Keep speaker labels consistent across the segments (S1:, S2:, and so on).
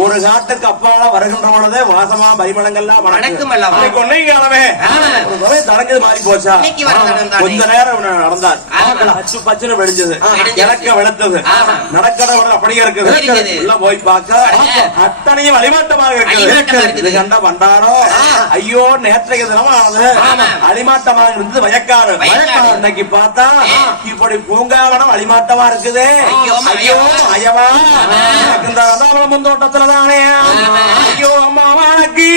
S1: ஒரு காட்டுக்கு அப்பால வருகின்ற பொழுது வாசமா பரிமளங்கள்லாம்
S2: வணக்கம் அல்லவா?
S1: காணவே
S2: ஆ.
S1: ஒரு முறை போச்சா. கொஞ்ச நேரம் நடந்தார்
S2: ஆமா.
S1: பச்சு பச்சுன்னு வெடிஞ்சது. இறக்க வெளுத்தது அப்படியே இருக்குது
S2: இருக்குது.
S1: உள்ள போய் பார்க்க
S2: ஆ.
S1: அத்தனையும் வழிமாட்டமாக
S2: வழிமாட்டமா
S1: இருக்குது கண்ட. ஐயோ நேற்றைய தினம் ஆனது
S2: ஆமா.
S1: அழிமாட்டமாக இருந்தது வயக்காடு
S2: வயக்காடு.
S1: இன்னைக்கு பார்த்தா. இப்படி பூங்காவனம் அழிமாட்டமா இருக்குது
S2: ஐயோ,
S1: ஐயோ அயவா
S2: ஆமா.
S1: எனக்கு இந்த முந்தோட்டத்துல தானே. ஐயோ அம்மா வணக்கி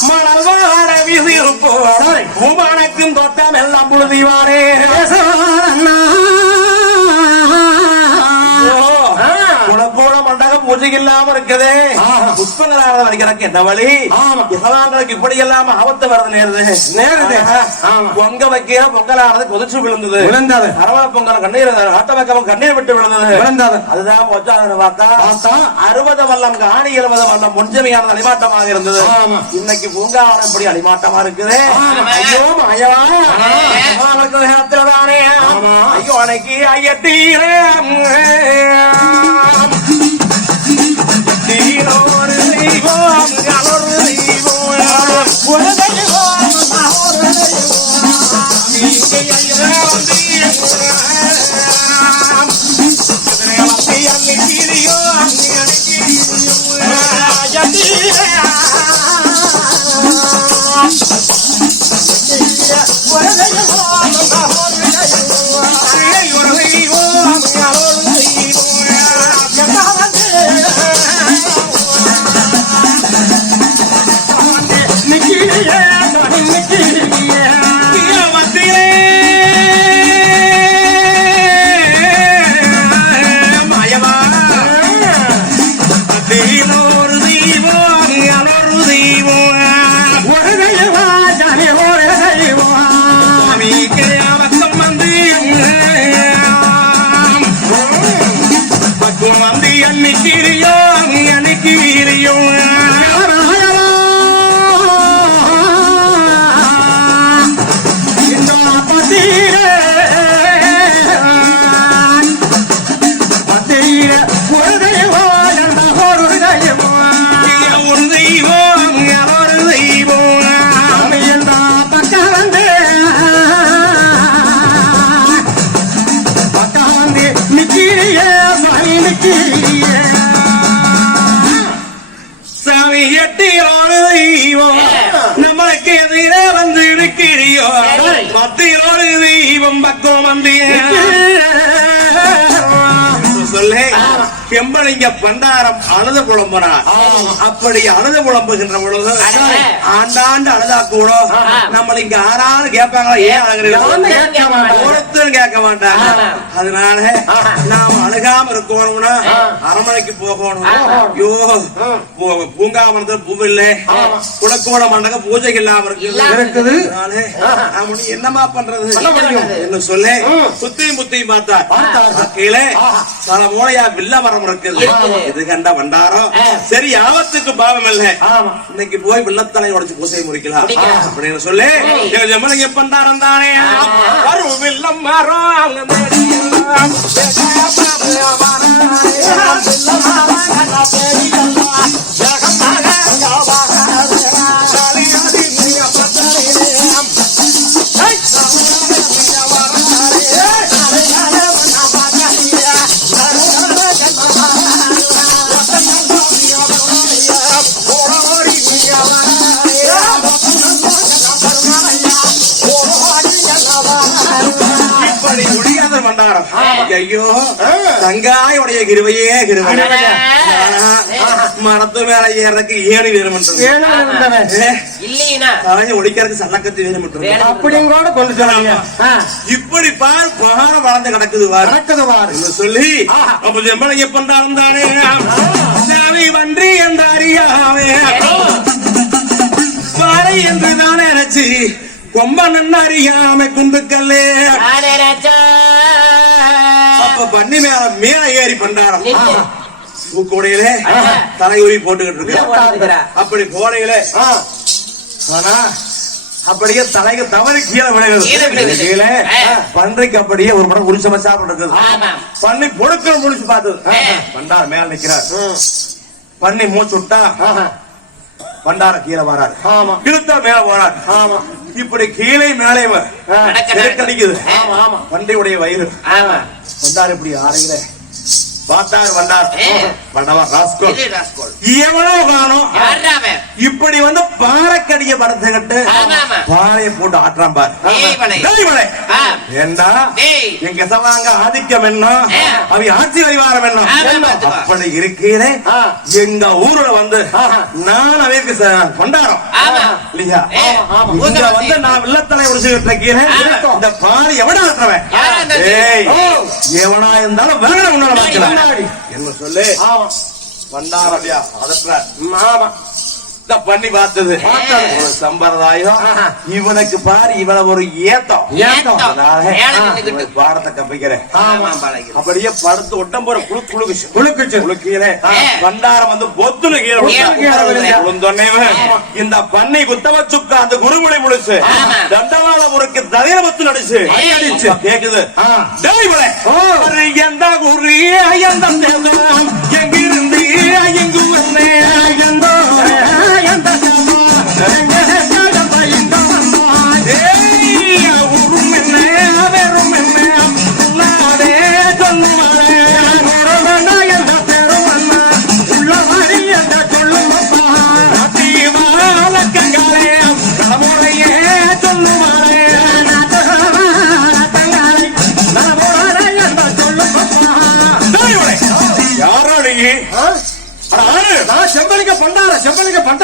S1: எல்லாம் மணல் வாட வீசிருப்போம் பூமானுக்கும் தோட்டம் எல்லாம் புழுதி இல்லாம இருக்குதே. புஷ்பங்களாக வரைக்கிறக்கு என்ன வழி? இசவாங்களுக்கு இப்படி எல்லாம் ஆபத்து வருது நேருது? நேருது. பொங்க வைக்கிற பொங்கலானது கொதிச்சு விழுந்தது.
S3: விழுந்தது.
S1: அரவண பொங்கல் கண்ணீர் ஆட்ட வைக்கவும் கண்ணீர் விட்டு விழுந்தது.
S3: விழுந்தது.
S1: அதுதான் போச்சாதுன்னு பார்த்தா அறுபது வல்லம் காணி எழுபது வல்லம் முன்ஜமையான அடிமாட்டமாக இருந்தது. இன்னைக்கு பூங்காவனம் இப்படி அடிமாட்டமா இருக்குது. ஐயோ மாயவா அவனுக்கு நேரத்துல தானே. ஐயோ அன்னைக்கு ஐயத்தீரே. மாயவா வந்து இருக்கிறியோ மத்தியோடு தெய்வம் பக்கம் வந்து சொல்லு.
S3: செம்பளிங்க பண்டாரம் அழுது புலம்புனார் அப்படி அழுது புலம்புகின்ற பொழுது. ஆண்டாண்டு அழுதா கூட. நம்மள இங்க ஆறாவது கேட்பாங்களா? ஏன் அழுகிறீங்க. ஒருத்தரும் கேட்க மாட்டாங்க. அதனால நாம அழுகாம இருக்கணும்னா அரண்மனைக்கு போகணும். ஐயோ பூ- பூங்காவனத்துல பூ இல்ல. குளக்கோட மண்டக பூஜை இல்லாம இருக்கு.
S2: இல்லாம
S1: இருக்குது.
S3: என்னமா பண்றது? என்ன சொல்லு சுத்தியும் புத்தியும் பார்த்தா கீழே பல மூளையா வில்ல மரம் இது கண்ட வண்டாரம். சரி ஆபத்துக்கு பாவம் இல்ல. இன்னைக்கு போய் வில்லத்தலை உடைச்சு பூசை முறிக்கலாம். அப்படின்னு சொல்லி. ஜம்மலிங்க பண்டாரம் தானே? வரும் மரம் பண்டாரம். ஐயோ தங்காயுடைய கிருவையே கிருவை மரத்து மேல ஏறதுக்கு ஏணி வேணும்ன்றது ஒடிக்கிறதுக்கு சல்லக்கத்து வேணும்ன்றது
S2: வேணும்.
S1: அப்படியும் கூட கொண்டு சொல்லாங்க
S3: இப்படி பார் பாரம் வளர்ந்து கிடக்குது பாரு.
S1: பாரு.
S3: என்று சொல்லி அப்ப செம்பளைய பண்டாரம் தானே? வன்றி என்ற அறியாமே. பாறை என்று தானே நினைச்சு கொம்பன் அறியாம குண்டுக்கல்லே. பண்ணி மேல மேல ஏறி பண்டாரம்.
S2: ஆஹா.
S3: தலையுரி போட்டுக்கிட்டு இருக்கு. அப்படி போடையிலே.
S1: ஆனா அப்படியே தலைக்கு தவறி கீழே விழுகுது.
S2: கீழே.
S1: பன்றைக்கு அப்படியே ஒரு மடம் சாப்பிட்டு இருக்குது
S2: ஆமா.
S1: பண்ணி பொடுக்க முடிச்சு பார்த்தது. பண்டார் மேல நிக்கிறார். பண்ணி மூச்சு விட்டா பண்டார கீழே வராரு
S2: ஆமா.
S1: இழுத்தா மேல போறாரு
S2: ஆமா.
S1: இப்படி கீழே மேலே
S2: நடக்க. ஆமா, ஆமா.
S1: பண்டையுடைய வயிறு
S2: ஆமா.
S1: வந்தார் இப்படி ஆறையில பார்த்தார் வந்தார். வந்தவா ராஸ்கோல் காணும்? இப்படி வந்து பாறைக்கடிய
S2: ஆமா.
S1: பாறையை போட்டு ஆட்டுறான் பாரு. ஏண்டா. எங்க சவாங்க ஆதிக்கம் என்ன. அவை ஆட்சி வரிவாரம் என்ன. அப்படி இருக்கீரே. எங்க ஊர்ல வந்து நான் அவைக்கு
S2: ஆமா.
S1: இல்லையா. இங்க வந்து நான் வில்லத்தலை உடிச்சுக்கிட்டு இருக்கீரேன்
S2: ஆமா.
S1: இந்த பாறை எவனா
S2: இருந்தாலும்
S1: ஏய். எவனா இருந்தாலும் வேற உன்னால
S2: முன்னாடி.
S1: என்ன சொல்லு
S2: ஆமா.
S1: வந்தார் அப்படியா அதற்ற
S2: ஆமா.
S1: பண்ணி பார்த்தது. ஒரு சம்பிரதாயம். இவனுக்கு பாரு இவன ஒரு ஏத்தம். அதனால பாரத்தை கப்பிக்கிறேன். அப்படியே படுத்து ஒட்டம் போற குழு குழுக்குச்சு
S3: குலுக்குச்சு.
S1: குழுக்கீரே
S2: ஆ.
S1: வண்டாரம் வந்து பொத்துன்னு கீழே. இந்த பண்ணை குத்தவ சுக்கா அந்த குருமுடி முழிச்சு
S2: ஆமா.
S1: தண்டவாள முறைக்கு தவிர பத்து நடிச்சு கேக்குது ஒரு எந்த குறி எந்த எங்கிருந்து எங்கு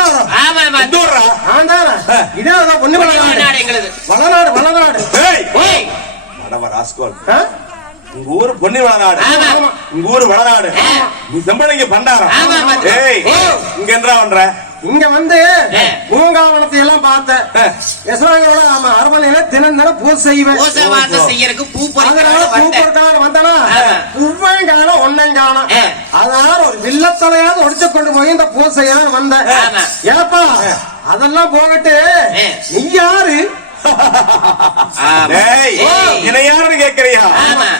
S2: ஆமா, ஆமா.
S3: இதான்
S2: பொன்னி
S3: வளநாடு
S2: நாடு எங்களுது.
S3: வளநாடு வளநாடு
S1: ஏய்.
S2: ஏய்.
S1: அடவ ராஸ்கோல்.
S3: ஆ?
S1: உங்க ஊரு பொன்னி வளநாடு
S2: ஆமா.
S1: உங்க ஊரு வளநாடு
S2: ஆ.
S1: நீ செம்பளைங்க பண்டாரம். ஏய். இங்க என்ன பண்ற
S3: இங்க வந்து. பூங்காவனத்தை எல்லாம் பார்த்தேன்
S1: ஆ.
S3: யசவாங்களோட ஆமா அரண்மனையில தினம் தினம் பூ செய்வேன்
S2: பூ
S3: அதனால பூ
S2: வந்தேன்.
S3: பொறுக்கான வந்தானா
S2: ஆமா.
S3: பூவையும் காணும் ஒன்னையும் காணும்
S2: ஆ.
S3: அதனால ஒரு வில்லத்தலையாவது உடைச்சு கொண்டு போய் இந்த பூ செய்யலாம் வந்தேன். ஏப்பா அதெல்லாம் போகட்டு. நீ யாரு
S1: இணையாருன்னு கேட்கிறியா?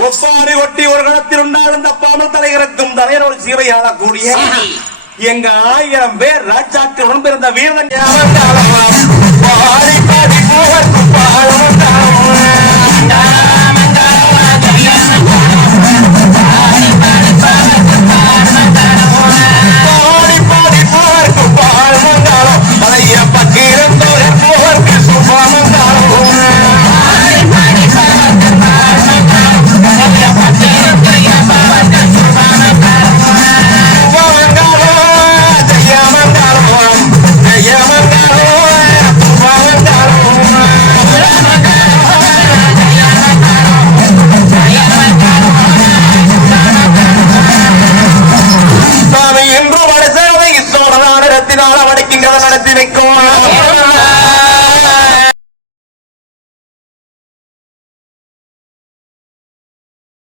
S1: ஒப்பாரி ஒட்டி ஒரு கடத்தில் உண்டாலும் தப்பாமல் தலைகிறக்கும் தலைவர் எங்க ஆயிரம் பேர் ராஜாக்களுடன் பிறந்த வீரன்